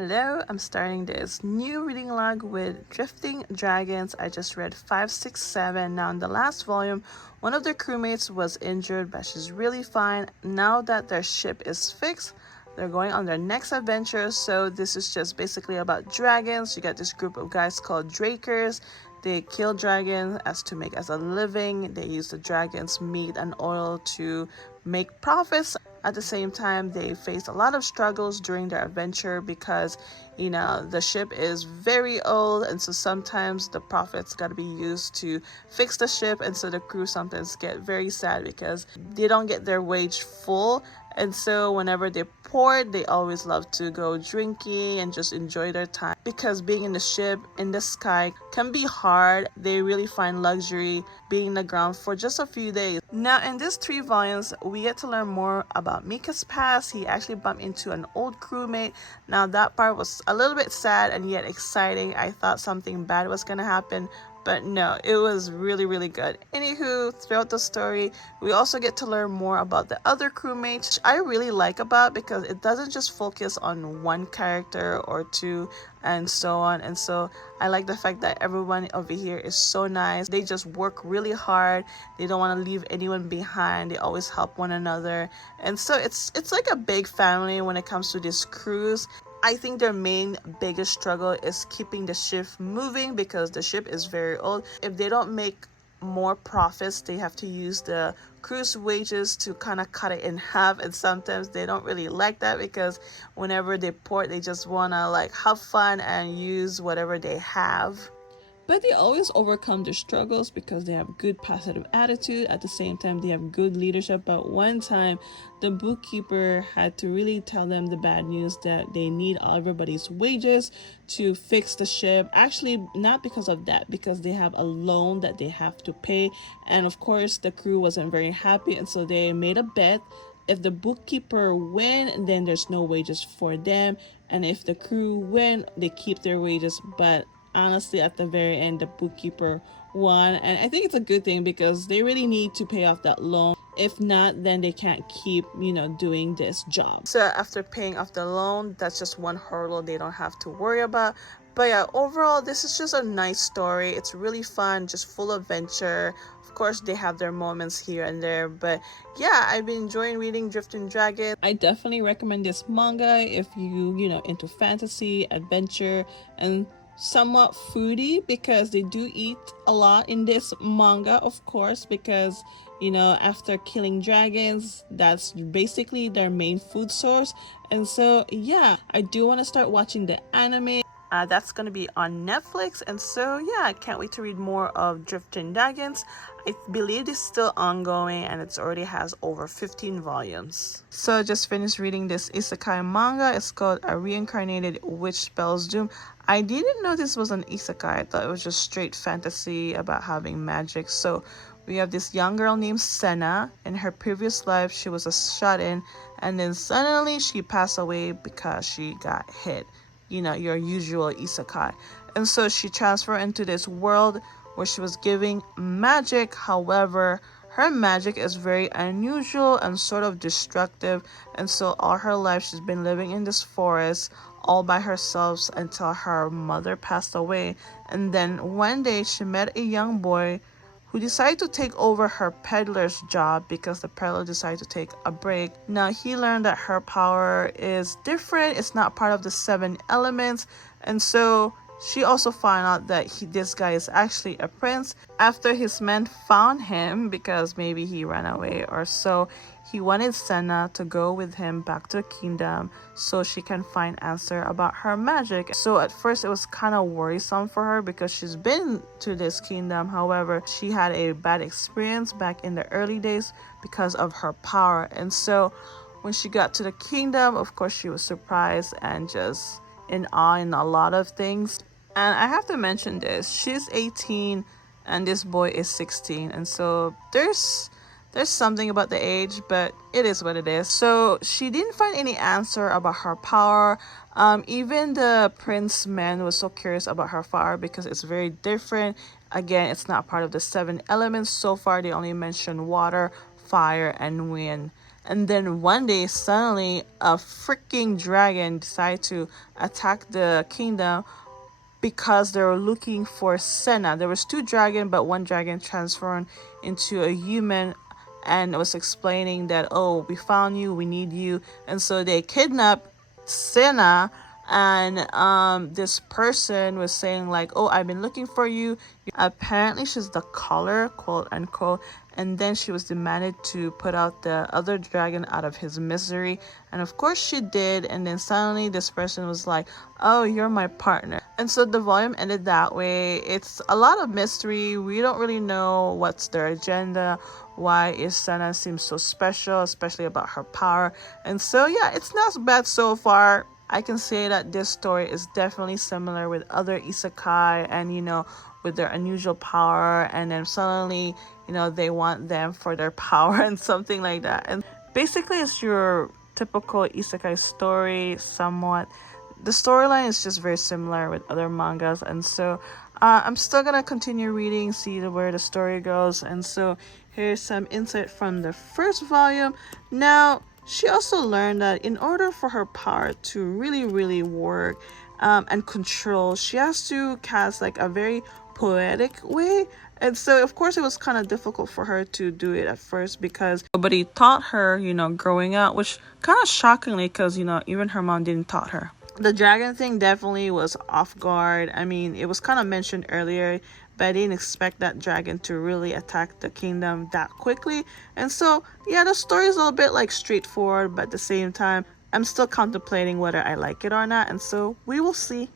Hello, I'm starting this new reading log with Drifting Dragons. I just read 5, 6, 7. Now, in the last volume, one of their crewmates was injured, but she's really fine. Now that their ship is fixed, they're going on their next adventure. So, this is just basically about dragons. You got this group of guys called Drakers. They kill dragons to make as a living. They use the dragon's meat and oil to make profits. At the same time, they face a lot of struggles during their adventure because, the ship is very old, and so sometimes the profits got to be used to fix the ship, and so the crew sometimes get very sad because they don't get their wage full. And so whenever they port, they always love to go drinking and just enjoy their time because being in the ship in the sky can be hard. They really find luxury being in the ground for just a few days. Now, in these 3 volumes, we get to learn more about Mika's past. He actually bumped into an old crewmate. Now, that part was a little bit sad and yet exciting. I thought something bad was going to happen, but no, it was really, really good. Anywho, throughout the story, we also get to learn more about the other crewmates, which I really like about because it doesn't just focus on one character or two and so on. And so I like the fact that everyone over here is so nice. They just work really hard. They don't want to leave anyone behind. They always help one another. And so it's like a big family when it comes to this cruise. I think their main biggest struggle is keeping the ship moving because the ship is very old. If they don't make more profits, they have to use the cruise wages to kind of cut it in half, and sometimes they don't really like that because whenever they port, they just want to have fun and use whatever they have. But they always overcome their struggles because they have good positive attitude. At the same time, they have good leadership. But one time, the bookkeeper had to really tell them the bad news that they need everybody's wages to fix the ship. Actually, not because of that, because they have a loan that they have to pay. And of course, the crew wasn't very happy. And so they made a bet. If the bookkeeper win, then there's no wages for them. And if the crew win, they keep their wages. But honestly, at the very end, the bookkeeper won, and I think it's a good thing because they really need to pay off that loan. If not, then they can't keep doing this job. So after paying off the loan, that's just one hurdle they don't have to worry about. But yeah, overall, this is just a nice story. It's really fun, just full of adventure. Of course, they have their moments here and there, but yeah, I've been enjoying reading Drifting Dragon. I definitely recommend this manga if you into fantasy, adventure, and somewhat foodie because they do eat a lot in this manga, of course, because after killing dragons, that's basically their main food source. And so yeah, I do want to start watching the anime. That's going to be on Netflix, and so yeah, I can't wait to read more of Drifting Dragons. I believe it's still ongoing and it already has over 15 volumes. So I just finished reading this isekai manga. It's called A Reincarnated Witch Spells Doom. I didn't know this was an isekai. I thought it was just straight fantasy about having magic. So we have this young girl named Senna. In her previous life, she was a shut-in, and then suddenly she passed away because she got hit. Your usual isekai. And so she transferred into this world where she was giving magic. However, her magic is very unusual and sort of destructive. And so all her life she's been living in this forest all by herself until her mother passed away. And then one day she met a young boy who decided to take over her peddler's job because the peddler decided to take a break. Now, he learned that her power is different. It's not part of the 7 elements. And so she also found out that this guy is actually a prince. After his men found him, because maybe he ran away or so, he wanted Senna to go with him back to the kingdom so she can find answer about her magic. So at first it was kind of worrisome for her because she's been to this kingdom. However, she had a bad experience back in the early days because of her power. And so when she got to the kingdom, of course, she was surprised and just in awe in a lot of things. And I have to mention this, she's 18 and this boy is 16. And so there's something about the age, but it is what it is. So she didn't find any answer about her power. Even the prince man was so curious about her power because it's very different. Again, it's not part of the 7 elements. So far, they only mentioned water, fire, and wind. And then one day, suddenly, a freaking dragon decided to attack the kingdom because they were looking for Senna. There was two dragons, but one dragon transformed into a human and was explaining that, oh, we found you, we need you. And so they kidnapped Senna, and this person was saying like, oh, I've been looking for you. Apparently she's the caller, quote unquote, and then she was demanded to put out the other dragon out of his misery, and of course she did. And then suddenly this person was like, oh, you're my partner. And so the volume ended that way. It's a lot of mystery. We don't really know what's their agenda. Why is Senna seems so special, especially about her power. And so yeah, it's not bad so far. I can say that this story is definitely similar with other isekai, and with their unusual power, and then suddenly they want them for their power and something like that. And basically it's your typical isekai story somewhat. The storyline is just very similar with other mangas, and so I'm still gonna continue reading, see where the story goes. And so here's some insight from the first volume. Now, she also learned that in order for her power to really work and control, she has to cast like a very poetic way. And so of course it was kind of difficult for her to do it at first because nobody taught her, growing up, which kind of shockingly, because even her mom didn't taught her. The dragon thing definitely was off guard. I mean, it was kind of mentioned earlier, but I didn't expect that dragon to really attack the kingdom that quickly. And so yeah, the story is a little bit like straightforward, but at the same time I'm still contemplating whether I like it or not, and so we will see.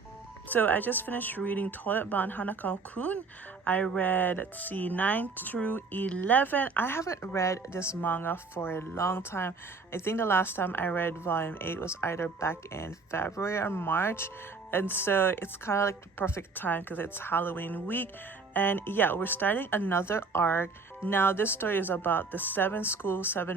So I just finished reading Toilet Ban Hanako-kun. I read, let's see, 9 through 11. I haven't read this manga for a long time. I think the last time I read volume 8 was either back in February or March. And so it's kind of like the perfect time because it's Halloween week. And yeah, we're starting another arc. Now this story is about the 7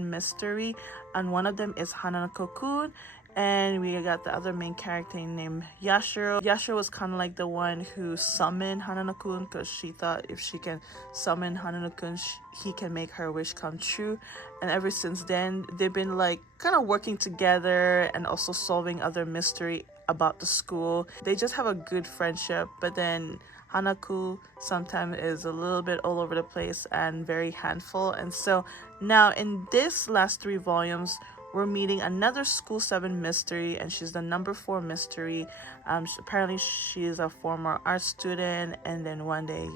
mystery, and one of them is Hanako-kun. And we got the other main character named Yashiro. Yashiro was kind of like the one who summoned Hanako-kun because she thought if she can summon Hanako-kun, he can make her wish come true. And ever since then, they've been like kind of working together and also solving other mystery about the school. They just have a good friendship, but then Hanako sometimes is a little bit all over the place and very handful. And so now in this last 3 volumes, we're meeting another School 7 mystery, and she's the number 4 mystery. Apparently she's a former art student, and then one day,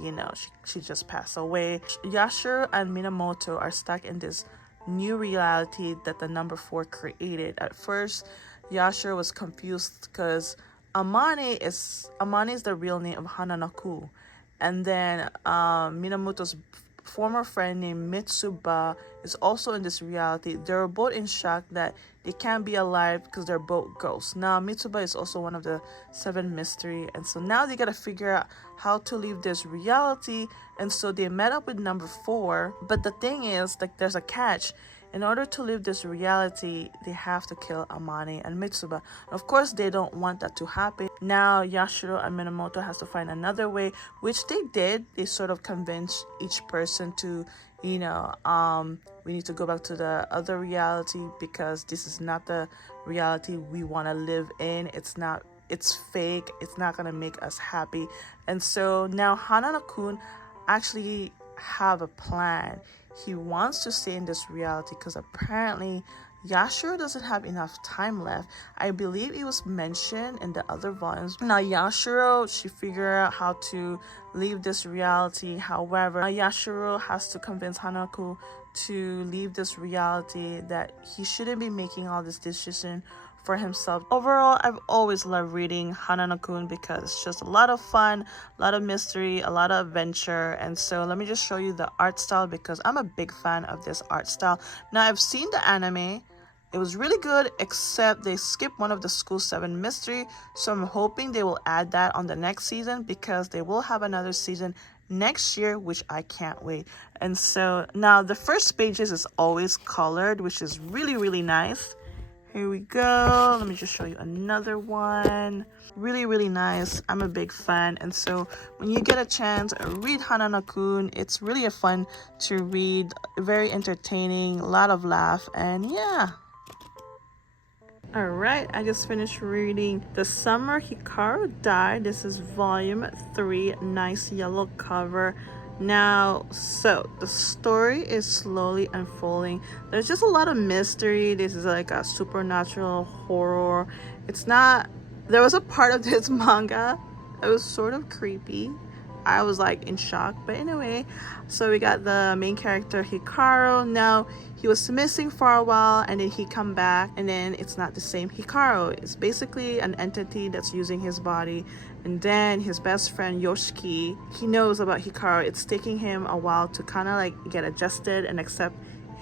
she just passed away. Yashiro and Minamoto are stuck in this new reality that the number 4 created. At first, Yashiro was confused because Amane is the real name of Hananaku, and then Minamoto's former friend named Mitsuba is also in this reality. They're both in shock that they can't be alive because they're both ghosts. Now Mitsuba is also one of the 7 mystery, and so now they gotta figure out how to leave this reality. And so they met up with number 4, but the thing is, like, there's a catch. In order to live this reality, they have to kill Amane and Mitsuba. Of course, they don't want that to happen. Now, Yashiro and Minamoto has to find another way, which they did. They sort of convinced each person to, we need to go back to the other reality because this is not the reality we want to live in. It's fake. It's not going to make us happy. And so now Hanana-kun actually have a plan. He wants to stay in this reality because apparently Yashiro doesn't have enough time left. I believe it was mentioned in the other volumes. Now Yashiro, she figured out how to leave this reality. However, Yashiro has to convince Hanako to leave this reality, that he shouldn't be making all this decision for himself. Overall, I've always loved reading Hanana-kun because it's just a lot of fun, a lot of mystery, a lot of adventure. And so let me just show you the art style because I'm a big fan of this art style. Now, I've seen the anime. It was really good, except they skipped one of the School 7 mystery. So I'm hoping they will add that on the next season because they will have another season next year, which I can't wait. And so now the first pages is always colored, which is really nice. Here we go. Let me just show you another one. Really, really nice. I'm a big fan. And so when you get a chance, read Hanana-kun. It's really a fun to read. Very entertaining. A lot of laugh. And yeah. Alright, I just finished reading The Summer Hikaru Died. This is volume 3. Nice yellow cover. Now, so the story is slowly unfolding. There's just a lot of mystery. This is like a supernatural horror. It's not, there was a part of this manga that was sort of creepy. I was like in shock, but anyway, so we got the main character Hikaru. Now he was missing for a while and then he come back, and then it's not the same Hikaru. It's basically an entity that's using his body. And then his best friend Yoshiki, he knows about Hikaru. It's taking him a while to kind of like get adjusted and accept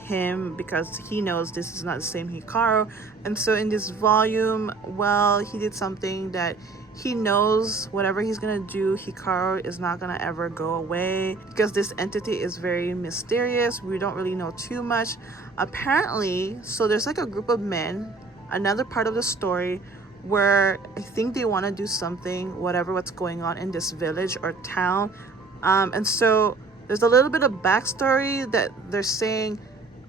him because he knows this is not the same Hikaru. And so in this volume, well, he did something that he knows whatever he's gonna do, Hikaru is not gonna ever go away because this entity is very mysterious. We don't really know too much. Apparently, so there's like a group of men, another part of the story where I think they want to do something, what's going on in this village or town. And so there's a little bit of backstory that they're saying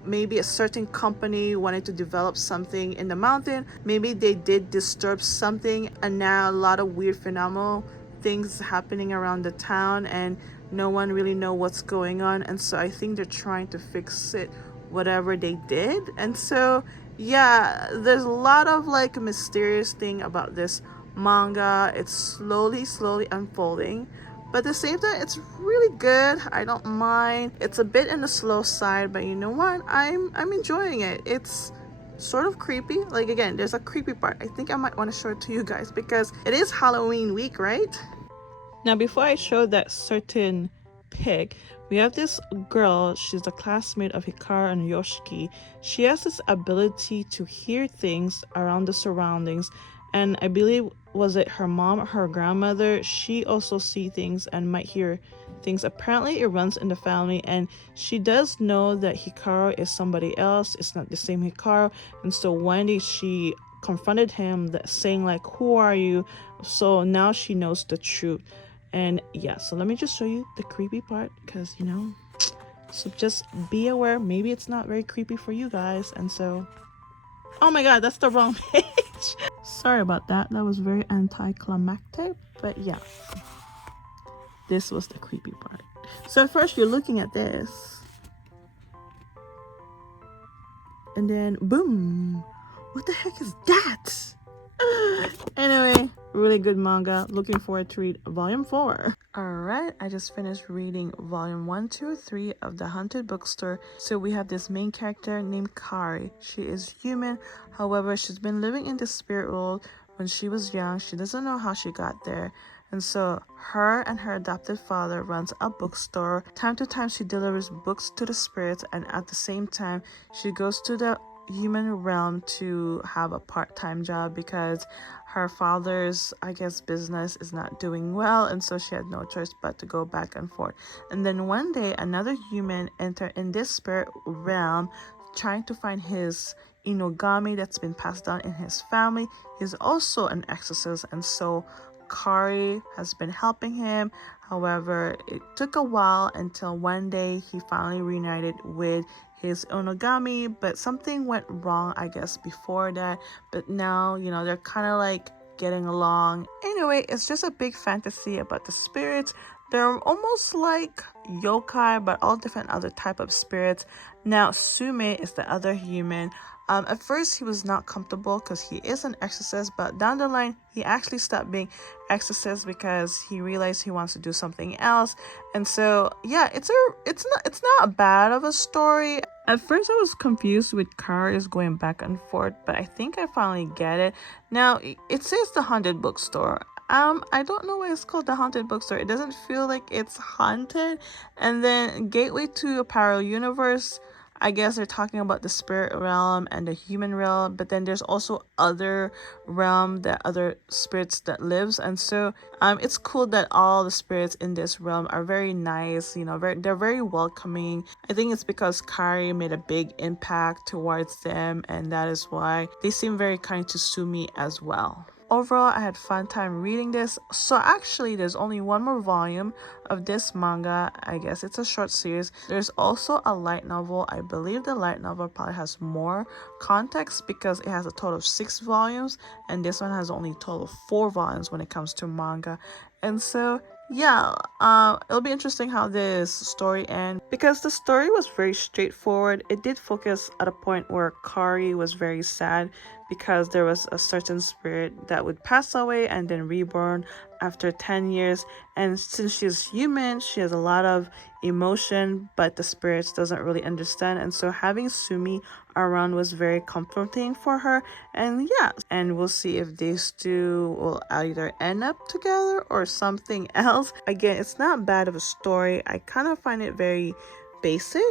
maybe a certain company wanted to develop something in the mountain. Maybe they did disturb something, and now a lot of weird phenomenal things happening around the town and no one really know what's going on. And so I think they're trying to fix it, whatever they did. And so yeah, there's a lot of like mysterious thing about this manga. It's slowly unfolding, but at the same time it's really good. I don't mind. It's a bit in the slow side, but you know what, I'm enjoying it. It's sort of creepy. Like, again, there's a creepy part. I think I might want to show it to you guys because it is Halloween week, right? Now before I show that certain pic, we have this girl. She's a classmate of Hikaru and Yoshiki. She has this ability to hear things around the surroundings, and I believe, was it her mom or her grandmother, she also see things and might hear things. Apparently it runs in the family, and she does know that Hikaru is somebody else. It's not the same Hikaru. And so one day she confronted him, that saying like, who are you? So now she knows the truth. And yeah, so let me just show you the creepy part, because you know, so just be aware, maybe it's not very creepy for you guys. And so, oh my god, that's the wrong page. Sorry about that. That was very anticlimactic, but yeah, this was the creepy part. So at first you're looking at this, and then boom, what the heck is that? Anyway, really good manga. Looking forward to read volume 4. Alright, I just finished reading volume 1, 2, 3 of The Haunted Bookstore. So we have this main character named Kari. She is human, however she's been living in the spirit world. When she was young, she doesn't know how she got there. And so her and her adopted father runs a bookstore. Time to time she delivers books to the spirits, and at the same time she goes to the human realm to have a part-time job because her father's, I guess, business is not doing well, and so she had no choice but to go back and forth. And then one day another human entered in this spirit realm trying to find his inogami that's been passed down in his family. He's also an exorcist, and so Kari has been helping him. However, it took a while until one day he finally reunited with his onogami, but something went wrong, I guess, before that. But now, you know, they're kind of like getting along. Anyway, it's just a big fantasy about the spirits. They're almost like yokai, but all different other type of spirits. Now, Sume is the other human. At first, he was not comfortable because he is an exorcist, but down the line, he actually stopped being exorcist because he realized he wants to do something else. And so, yeah, it's not bad of a story. At first, I was confused with cars going back and forth, but I think I finally get it. Now, it says The Haunted Bookstore. I don't know why it's called The Haunted Bookstore. It doesn't feel like it's haunted. And then Gateway to a Parallel Universe, I guess they're talking about the spirit realm and the human realm, but then there's also other realm, that other spirits that lives. And so it's cool that all the spirits in this realm are very nice, you know, they're very welcoming. I think it's because Kari made a big impact towards them, and that is why they seem very kind to Sumi as well. Overall, I had fun time reading this. So actually, there's only one more volume of this manga. I guess it's a short series. There's also a light novel. I believe the light novel probably has more context because it has a total of 6 volumes, and this one has only a total of 4 volumes when it comes to manga. And so yeah, it'll be interesting how this story ends, because the story was very straightforward. It did focus at a point where Kari was very sad because there was a certain spirit that would pass away and then reborn after 10 years. And since she's human, she has a lot of emotion, but the spirits doesn't really understand. And so having Sumi around was very comforting for her. And yeah, and we'll see if these two will either end up together or something else. Again, it's not bad of a story. I kind of find it very basic,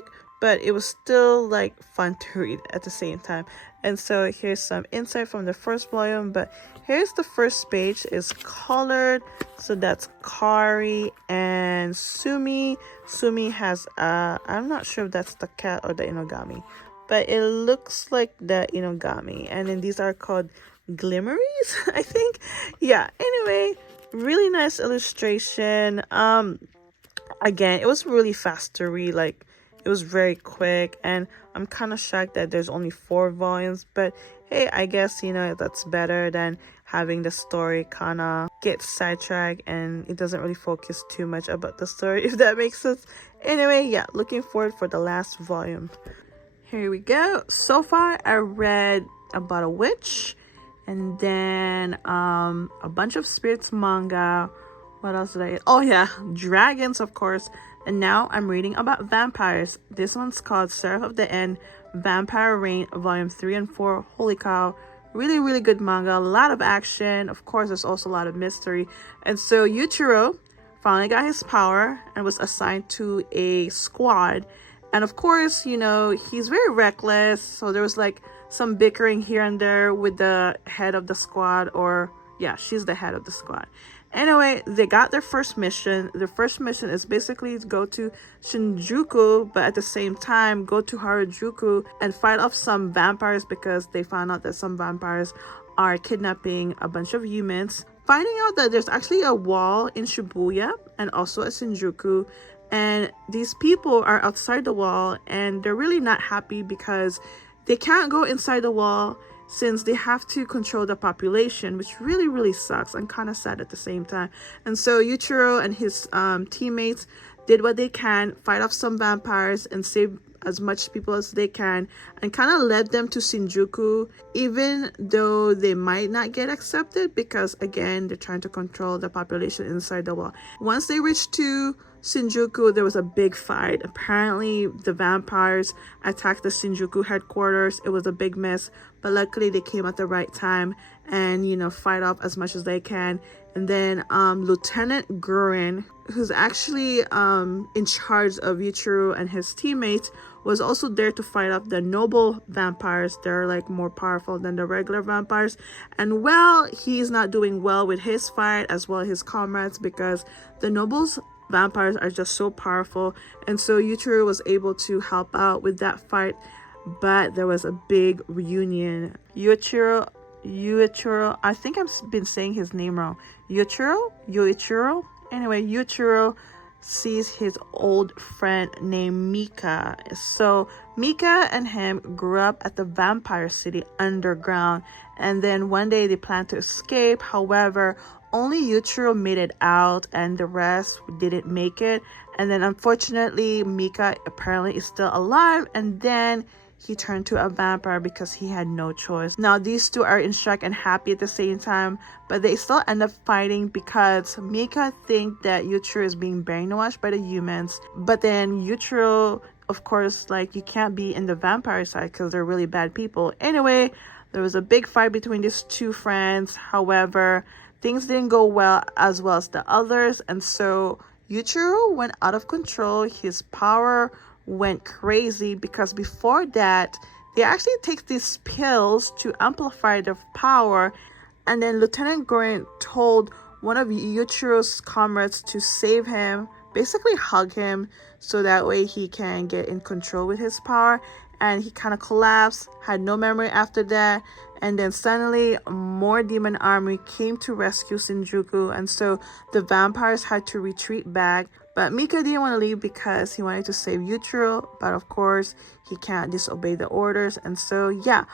but it was still like fun to read at the same time. And so here's some insight from the first volume, but here's the first page. Is colored, so that's Kari and Sumi. Sumi has I'm not sure if that's the cat or the Inogami, but it looks like the Inogami. And then these are called Glimmeries, I think. Yeah, anyway, really nice illustration. Again, it was really fast to read, like it was very quick, and I'm kind of shocked that there's only 4 volumes, but hey, I guess, you know, that's better than having the story kind of get sidetracked and it doesn't really focus too much about the story, if that makes sense. Anyway, yeah, looking forward for the last volume. Here we go. So far I read about a witch, and then a bunch of spirits manga. What else did I read? Oh yeah, dragons, of course. And now I'm reading about vampires. This one's called Seraph of the End, Vampire Reign, volume 3 and 4. Holy cow, really good manga. A lot of action. Of course, there's also a lot of mystery. And so Yuichiro finally got his power and was assigned to a squad. And of course, you know, he's very reckless. So there was like some bickering here and there with the head of the squad, or yeah, she's the head of the squad. Anyway, they got their first mission. Their first mission is basically to go to Shinjuku, but at the same time go to Harajuku and fight off some vampires, because they found out that some vampires are kidnapping a bunch of humans. Finding out that there's actually a wall in Shibuya and also at Shinjuku, and these people are outside the wall and they're really not happy because they can't go inside the wall since they have to control the population, which really sucks and kind of sad at the same time. And so Yuichiro and his teammates did what they can, fight off some vampires and save as much people as they can, and kind of led them to Shinjuku, even though they might not get accepted because again, they're trying to control the population inside the wall. Once they reached to Shinjuku, there was a big fight. Apparently the vampires attacked the Shinjuku headquarters. It was a big mess, but luckily they came at the right time and, you know, fight off as much as they can. And then Lieutenant Gurin, who's actually in charge of Yuichiro and his teammates, was also there to fight off the noble vampires. They're like more powerful than the regular vampires. And well, he's not doing well with his fight as well as his comrades, because the nobles vampires are just so powerful. And so Yuichiro was able to help out with that fight, but there was a big reunion. Yuichiro, I think I've been saying his name wrong. Yuichiro. Anyway, Yuichiro sees his old friend named Mika. So Mika and him grew up at the vampire city underground, and then one day they planned to escape. However, only Yuichiro made it out and the rest didn't make it. And then unfortunately, Mika apparently is still alive, and then he turned to a vampire because he had no choice. Now these two are in shock and happy at the same time, but they still end up fighting because Mika think that Yuichiro is being brainwashed by the humans. But then Yuichiro, of course, like, you can't be in the vampire side because they're really bad people. Anyway, there was a big fight between these two friends. However, things didn't go well as the others, and so Yuichiro went out of control. His power went crazy because before that, they actually take these pills to amplify their power. And then Lieutenant Gordon told one of Yuichiro's comrades to save him, basically hug him, so that way he can get in control with his power. And he kind of collapsed, had no memory after that. And then suddenly more demon army came to rescue Shinjuku, and so the vampires had to retreat back. But Mika didn't want to leave because he wanted to save Yuichiro, but of course he can't disobey the orders. And so yeah,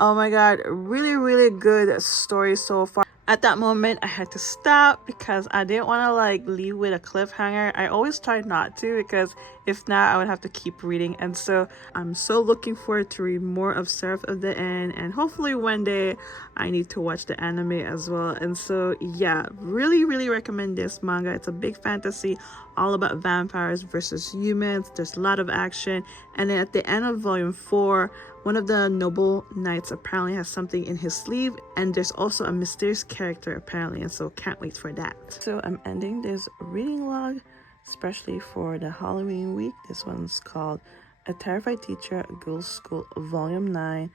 oh my god, really good story so far. At that moment, I had to stop because I didn't want to like leave with a cliffhanger. I always try not to, because if not, I would have to keep reading. And so I'm so looking forward to read more of Seraph of the End, and hopefully one day I need to watch the anime as well. And so yeah, really recommend this manga. It's a big fantasy all about vampires versus humans. There's a lot of action, and then at the end of volume 4, one of the noble knights apparently has something in his sleeve, and there's also a mysterious character apparently, and so can't wait for that. So I'm ending this reading log, especially for the Halloween week. This one's called A Terrified Teacher, Girls' School, Volume 9.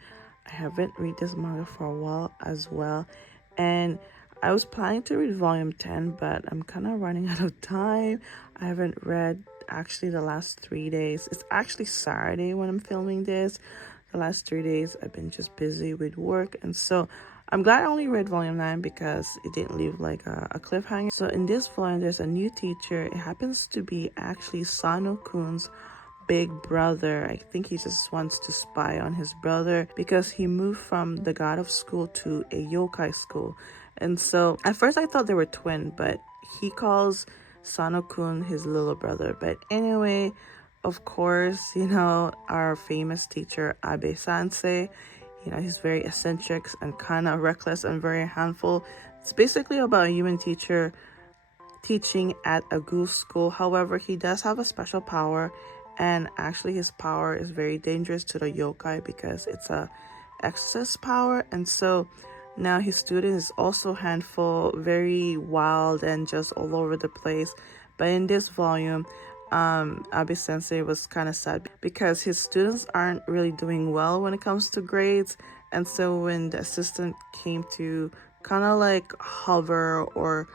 I haven't read this manga for a while as well, and I was planning to read volume 10, but I'm kind of running out of time. I haven't read actually the last 3 days. It's actually Saturday when I'm filming this. The last 3 days I've been just busy with work, and so I'm glad I only read volume 9 because it didn't leave like a cliffhanger. So in this volume there's a new teacher. It happens to be actually Sano-kun's big brother. I think he just wants to spy on his brother because he moved from the god of school to a yokai school. And so at first I thought they were twin, but he calls Sano-kun his little brother. But anyway, of course, you know, our famous teacher Abe Sensei, you know, he's very eccentric and kind of reckless and very handful. It's basically about a human teacher teaching at a ghoul school. However, he does have a special power, and actually his power is very dangerous to the yokai because it's a excess power. And so now his student is also handful, very wild and just all over the place. But in this volume, Abe Sensei was kind of sad because his students aren't really doing well when it comes to grades. And so when the assistant came to kind of like hover or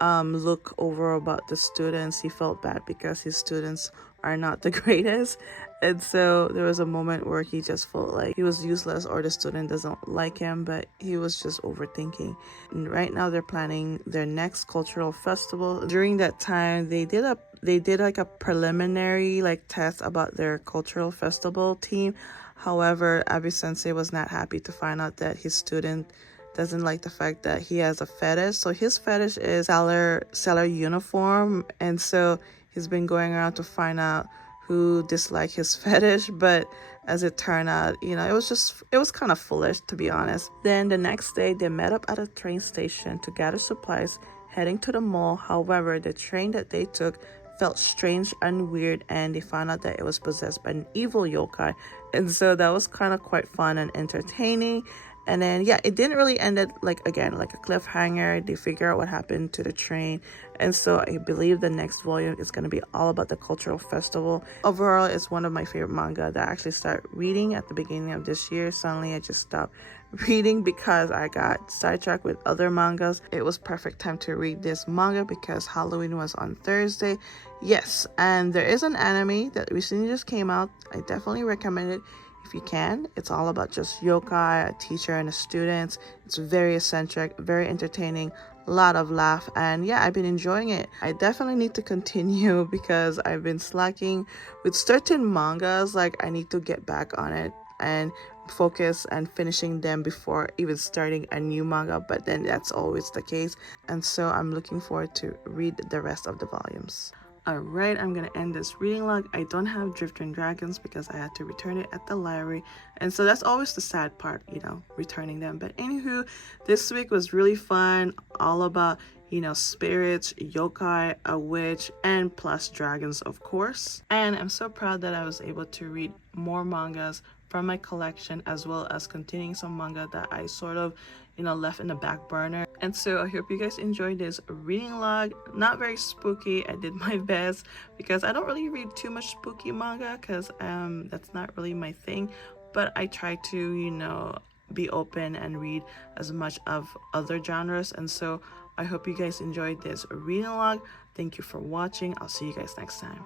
look over about the students, he felt bad because his students are not the greatest. And so there was a moment where he just felt like he was useless or the student doesn't like him, but he was just overthinking. And right now they're planning their next cultural festival. During that time, they did like a preliminary like test about their cultural festival team. However, Abe Sensei was not happy to find out that his student doesn't like the fact that he has a fetish. So his fetish is sailor uniform, and so he's been going around to find out who disliked his fetish. But as it turned out, you know, it was kind of foolish, to be honest. Then the next day they met up at a train station to gather supplies heading to the mall. However, the train that they took felt strange and weird, and they found out that it was possessed by an evil yokai. And so that was kind of quite fun and entertaining. And then yeah, it didn't really end it like a cliffhanger. They figure out what happened to the train. And so I believe the next volume is going to be all about the cultural festival. Overall, it's one of my favorite manga that I actually started reading at the beginning of this year. Suddenly I just stopped reading because I got sidetracked with other mangas. It was perfect time to read this manga because Halloween was on Thursday. Yes, and there is an anime that recently just came out. I definitely recommend it if you can. It's all about just yokai, a teacher and a student. It's very eccentric, very entertaining, a lot of laugh, and yeah, I've been enjoying it. I definitely need to continue because I've been slacking with certain mangas. Like I need to get back on it and focus and finishing them before even starting a new manga, but then that's always the case. And so I'm looking forward to read the rest of the volumes. Alright, I'm gonna end this reading log. I don't have Drifting Dragons because I had to return it at the library, and so that's always the sad part, you know, returning them. But anywho, this week was really fun, all about, you know, spirits, yokai, a witch, and plus dragons, of course. And I'm so proud that I was able to read more mangas from my collection, as well as continuing some manga that I sort of, you know, left in the back burner. And so I hope you guys enjoyed this reading log. Not very spooky. I did my best because I don't really read too much spooky manga because that's not really my thing. But I try to, you know, be open and read as much of other genres. And so I hope you guys enjoyed this reading log. Thank you for watching. I'll see you guys next time.